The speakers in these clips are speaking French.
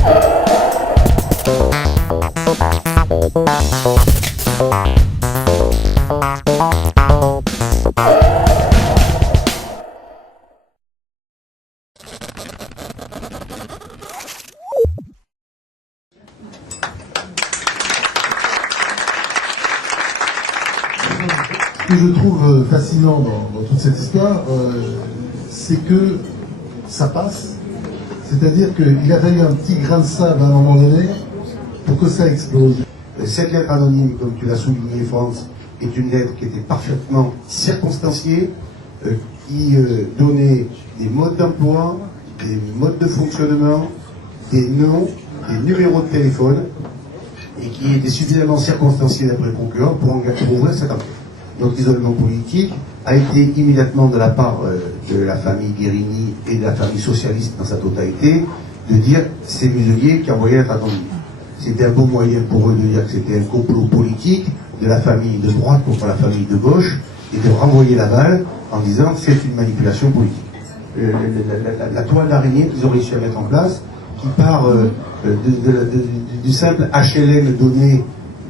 Ce que je trouve fascinant dans toute cette histoire, c'est que ça passe. C'est-à-dire qu'il a fallu un petit grain de sable à un moment donné pour que ça explose. Cette lettre anonyme, comme tu l'as souligné, France, est une lettre qui était parfaitement circonstanciée, qui donnait des modes d'emploi, des modes de fonctionnement, des noms, des numéros de téléphone, et qui était suffisamment circonstanciée d'après le procureur pour ouvrir cette enquête. Donc l'isolement politique a été immédiatement de la part de la famille Guérini et de la famille socialiste dans sa totalité de dire c'est Muselier qui a envoyé lettre anonyme. C'était un bon moyen pour eux de dire que c'était un complot politique de la famille de droite contre la famille de gauche et de renvoyer la balle en disant c'est une manipulation politique. La toile d'araignée qu'ils ont réussi à mettre en place, qui part du simple HLM donné,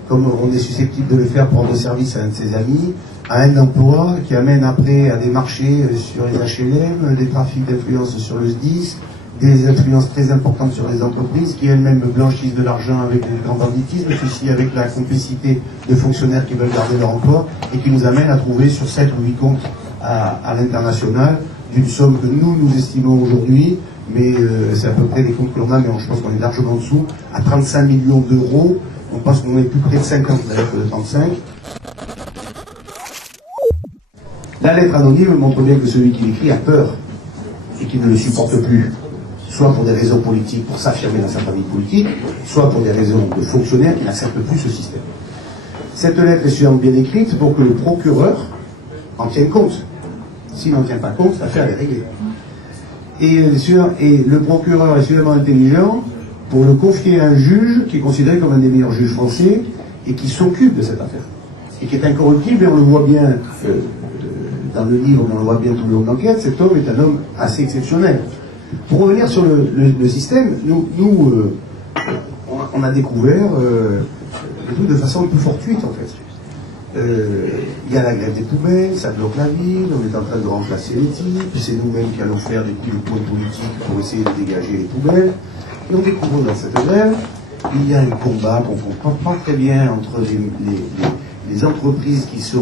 comme on est susceptible de le faire pour rendre service à un de ses amis, à un emploi qui amène après à des marchés sur les HLM, des trafics d'influence sur le SDIS, des influences très importantes sur les entreprises qui elles-mêmes blanchissent de l'argent avec le grand banditisme, ceci avec la complicité de fonctionnaires qui veulent garder leur emploi et qui nous amène à trouver sur 7 ou 8 comptes à l'international d'une somme que nous estimons aujourd'hui, mais c'est à peu près les comptes que l'on a, mais je pense qu'on est largement en dessous, à 35 millions d'euros. On pense qu'on est plus près de 50 d'ailleurs que de 35. La lettre anonyme montre bien que celui qui l'écrit a peur et qu'il ne le supporte plus, soit pour des raisons politiques, pour s'affirmer dans sa famille politique, soit pour des raisons de fonctionnaires qui n'acceptent plus ce système. Cette lettre est suffisamment bien écrite pour que le procureur en tienne compte. S'il n'en tient pas compte, l'affaire est réglée. Et le procureur est suffisamment intelligent pour le confier à un juge qui est considéré comme un des meilleurs juges français et qui s'occupe de cette affaire. Et qui est incorruptible, et on le voit bien dans le livre, on le voit bien tout le long de l'enquête, cet homme est un homme assez exceptionnel. Pour revenir sur le système, on a découvert le tout de façon un peu fortuite en fait. Il y a la grève des poubelles, ça bloque la ville, on est en train de remplacer les types, c'est nous-mêmes qui allons faire des petits points politiques pour essayer de dégager les poubelles. Et on découvre dans cette grève, il y a un combat qu'on ne comprend pas très bien entre les entreprises qui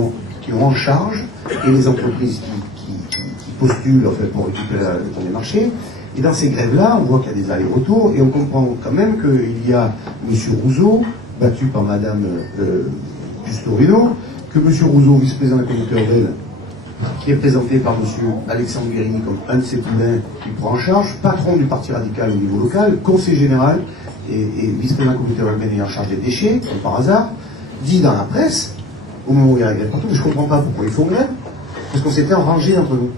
ont en charge et les entreprises qui postulent en fait, pour récupérer les marchés. Et dans ces grèves-là, on voit qu'il y a des allers-retours et on comprend quand même qu'il y a M. Rousseau, battu par Mme Justorino, que M. Rousseau, vice-président de la communauté urbaine, qui est présenté par M. Alexandre Guérini comme un de ses poulains qui prend en charge, patron du Parti radical au niveau local, conseiller général et vice-président de la communauté urbaine ayant en charge des déchets, comme par hasard, dit dans la presse, au moment où il y a la grève partout, je ne comprends pas pourquoi ils font grève, parce qu'on s'était rangé entre nous.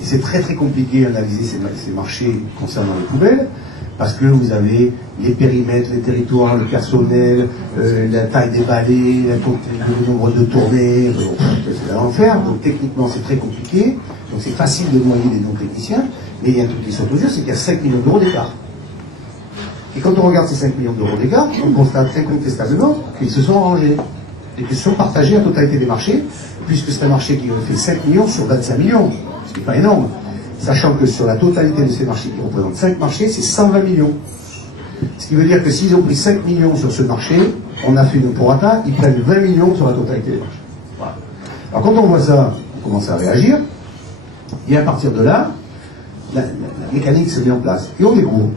Et c'est très très compliqué d'analyser ces marchés concernant les poubelles, parce que vous avez les périmètres, les territoires, le personnel, la taille des balais, le nombre de tournées, c'est l'enfer, donc techniquement c'est très compliqué, donc c'est facile de noyer les non-techniciens, mais il y a un truc qui saute aux yeux, c'est qu'il y a 5 millions d'euros d'écart. Et quand on regarde ces 5 millions d'euros d'écart, on constate incontestablement qu'ils se sont rangés, et qu'ils se sont partagés à la totalité des marchés, puisque c'est un marché qui fait 5 millions sur 25 millions, ce qui n'est pas énorme. Sachant que sur la totalité de ces marchés qui représentent 5 marchés, c'est 120 millions. Ce qui veut dire que s'ils ont pris 5 millions sur ce marché, on a fait une prorata, ils prennent 20 millions sur la totalité des marchés. Voilà. Alors quand on voit ça, on commence à réagir, et à partir de là, la mécanique se met en place. Et on découvre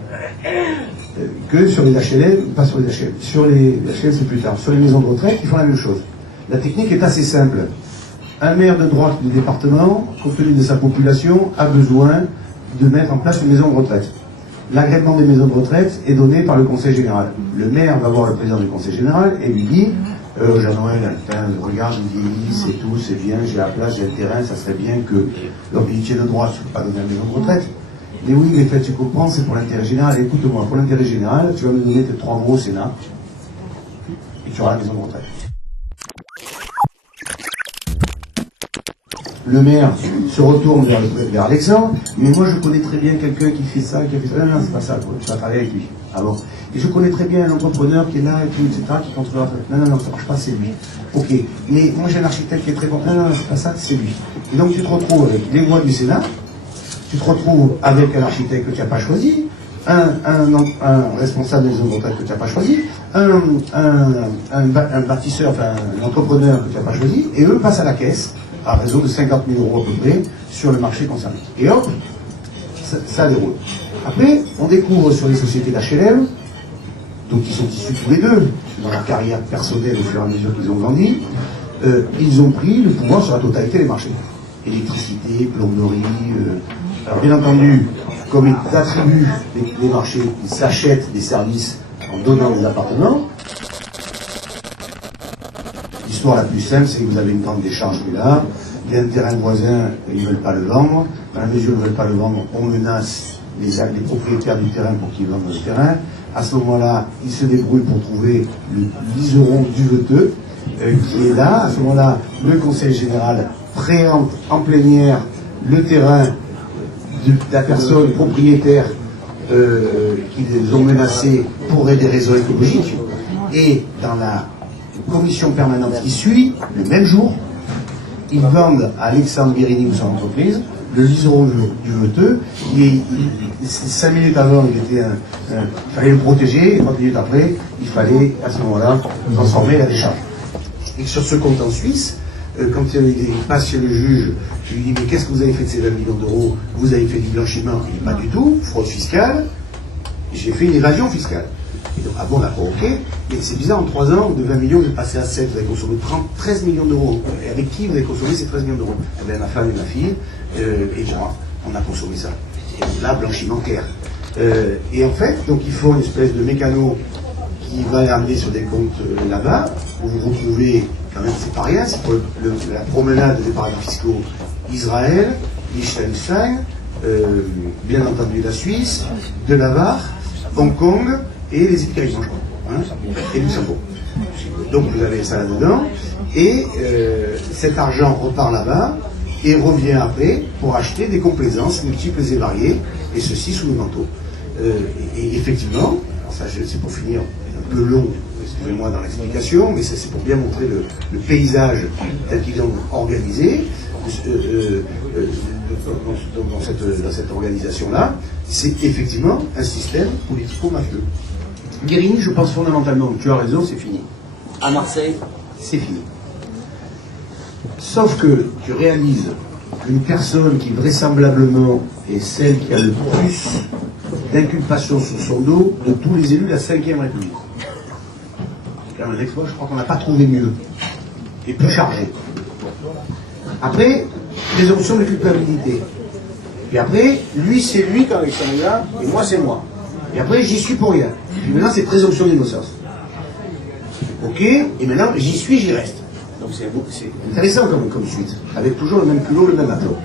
que sur les HLM, pas sur les HLM, sur les HLM c'est plus tard, sur les maisons de retraite, ils font la même chose. La technique est assez simple. Un maire de droite du département, compte tenu de sa population, a besoin de mettre en place une maison de retraite. L'agrément des maisons de retraite est donné par le conseil général. Le maire va voir le président du conseil général et lui dit Jean-Noël, regarde, il dit c'est tout, c'est bien, j'ai la place, j'ai le terrain, ça serait bien que l'obligé de droite ne peut pas donner une maison de retraite. Mais oui, mais fait, tu comprends, c'est pour l'intérêt général. Écoute-moi, pour l'intérêt général, tu vas me donner tes 3 euros au Sénat et tu auras la maison de retraite. le maire se retourne vers Alexandre, mais moi je connais très bien quelqu'un qui fait ça, qui a fait ça. Non, c'est pas ça, tu vas travailler avec lui. Ah bon. Et je connais très bien un entrepreneur qui est là, et tout, etc., qui contrôle. Non, ça marche pas, c'est lui. Ok. Mais moi j'ai un architecte qui est très bon. Non, c'est pas ça, c'est lui. Et donc tu te retrouves avec les voix du Sénat, tu te retrouves avec un architecte que tu n'as pas choisi, un responsable des zones montagne que tu n'as pas choisi, un bâtisseur, enfin un entrepreneur que tu n'as pas choisi, et eux passent à la caisse à raison de 50 000 € à peu près sur le marché concerné. Et hop, ça déroule. Après, on découvre sur les sociétés d'HLM, donc ils sont issus tous les deux, dans leur carrière personnelle au fur et à mesure qu'ils ont grandi, ils ont pris le pouvoir sur la totalité des marchés. Électricité, plomberie, alors bien entendu, comme ils attribuent les marchés, ils s'achètent des services en donnant des appartements. L'histoire la plus simple, c'est que vous avez une grande décharge qui est là, il y a un terrain voisin, ils ne veulent pas le vendre. Dans la mesure où ils ne veulent pas le vendre, on menace les propriétaires du terrain pour qu'ils vendent le terrain. À ce moment-là, ils se débrouillent pour trouver le 10 € du veteux qui est là. À ce moment-là, le conseil général préempte en plénière le terrain de la personne propriétaire qui les ont menacés pour des raisons écologiques. Et dans la commission permanente qui suit, le même jour, ils vendent à Alexandre Guérini ou son entreprise le 10 € du veteux. 5 minutes avant, il fallait le protéger, et 30 minutes après, il fallait à ce moment-là transformer la décharge. Et sur ce compte en Suisse, quand il passe chez le juge, je lui dis mais qu'est-ce que vous avez fait de ces 20 millions d'euros? Vous avez fait du blanchiment? Il dit pas du tout, fraude fiscale, j'ai fait une évasion fiscale. Et donc, ah bon, d'accord, ok, mais c'est bizarre, en 3 ans, de 20 millions, vous êtes passé à 7, vous avez consommé 13 millions d'euros. Et avec qui vous avez consommé ces 13 millions d'euros? Eh bien, ma femme et ma fille, et moi, on a consommé ça. Et là, blanchiment clair. Et en fait, donc ils font une espèce de mécano qui va amener sur des comptes là-bas, où vous retrouvez, quand même, c'est pas rien, c'est pour la promenade des paradis fiscaux Israël, Liechtenstein, bien entendu la Suisse, de Navarre, Hong Kong et les îles Caraïbes, et Luxembourg. Donc vous avez ça là-dedans, et cet argent repart là-bas et revient après pour acheter des complaisances multiples et variées, et ceci sous le manteau. Et effectivement, ça c'est pour finir un peu long, excusez-moi dans l'explication, mais c'est pour bien montrer le paysage tel qu'ils ont organisé dans cette organisation-là. C'est effectivement un système politico-mafieux. Guérini, je pense fondamentalement, tu as raison, c'est fini. À Marseille, c'est fini. Sauf que tu réalises qu'une personne qui vraisemblablement est celle qui a le plus d'inculpation sur son dos de tous les élus de la 5e République. C'est quand même un exploit, je crois qu'on n'a pas trouvé mieux. Et plus chargé. Après, présomption de culpabilité. Et après, lui c'est lui quand Alexandre est là, et moi c'est moi. Et après, j'y suis pour rien. Puis maintenant, c'est présomption d'innocence. Ok, et maintenant, j'y suis, j'y reste. Donc c'est intéressant comme suite, avec toujours le même culot, le même aplomb.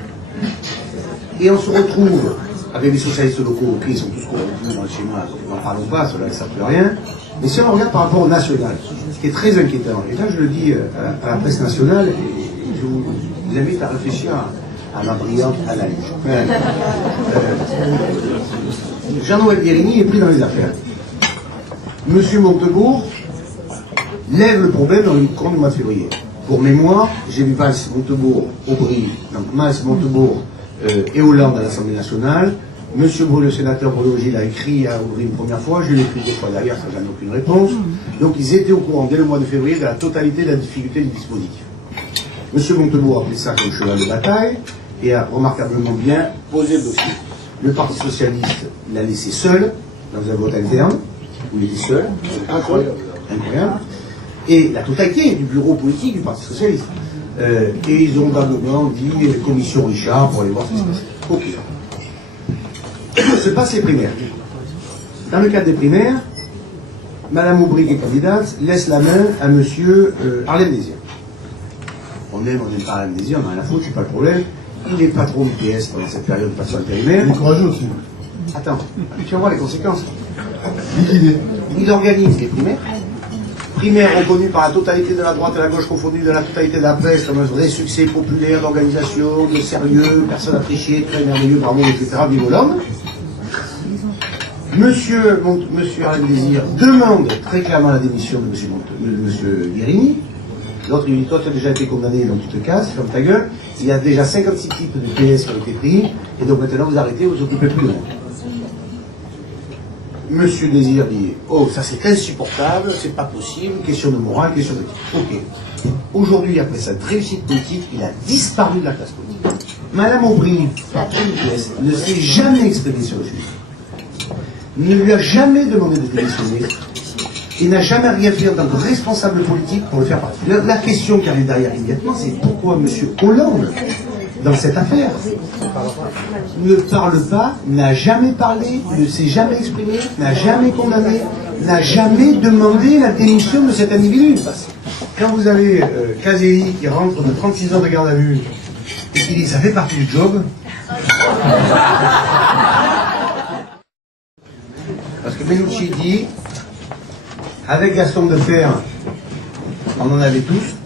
Et on se retrouve avec les socialistes locaux, ok, ils sont tous corrompus dans le schéma, n'en parlons pas, cela ne sert plus à rien. Mais si on regarde par rapport au national, ce qui est très inquiétant, et là je le dis à la presse nationale, et je vous invite à réfléchir à ma brillante analyse. Jean-Noël Guérini est pris dans les affaires. Monsieur Montebourg lève le problème dans le compte du mois de février. Pour mémoire, j'ai vu Valls, Montebourg, Aubry, donc Valls, Montebourg et Hollande à l'Assemblée nationale. Monsieur Brou, le sénateur Brulogil, a écrit à Aubry une première fois, je l'ai écrit 2 fois derrière sans jamais aucune réponse. Donc ils étaient au courant dès le mois de février de la totalité de la difficulté du dispositif. Monsieur Montebourg a pris ça comme cheval de bataille et a remarquablement bien posé le dossier. Le Parti Socialiste l'a laissé seul dans un vote interne, où il était seul, incroyable. Et la totalité du bureau politique du Parti Socialiste. Et ils ont vaguement dit commission Richard pour aller voir ce qui se passe. Ok. Se passent les primaires. Dans le cadre des primaires, Madame Aubry, qui est candidate, laisse la main à Monsieur Harlem Désir. On n'aime pas Harlem Désir, on a rien à foutre, c'est pas le problème. Il est patron du PS pendant cette période de passation intérimaire. Il est courageux aussi. Attends, tu vas voir les conséquences. Liquidé. Il organise les primaires. primaire reconnu par la totalité de la droite et la gauche confondue, de la totalité de la presse, comme un vrai succès populaire d'organisation, de sérieux, personne à tricher, très merveilleux, bravo, etc. Vive Hollande. Monsieur Alain Désir demande très clairement la démission de monsieur Guérini. L'autre, il lui dit, toi, tu as déjà été condamné, donc tu te casses, ferme ta gueule. Il y a déjà 56 types de PS qui ont été pris, et donc maintenant vous arrêtez, vous occupez plus de moi. Monsieur Désir dit, oh, ça c'est insupportable, c'est pas possible, question de morale, question d'éthique. Ok. Aujourd'hui, après cette réussite politique, il a disparu de la classe politique. Madame Aubry, ne s'est jamais exprimée sur le sujet. Ne lui a jamais demandé de démissionner. Il n'a jamais rien fait en tant que responsable politique pour le faire partie. La question qui arrive derrière immédiatement, c'est pourquoi M. Hollande, dans cette affaire, ne parle pas, n'a jamais parlé, ne s'est jamais exprimé, n'a jamais condamné, n'a jamais demandé la démission de cet individu. Quand vous avez Caselli qui rentre de 36 heures de garde à vue et qui dit ça fait partie du job, parce que Bellucci dit avec Gaston Defferre, on en avait tous,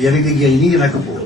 et avec les Guérini, il n'y en a que pour eux.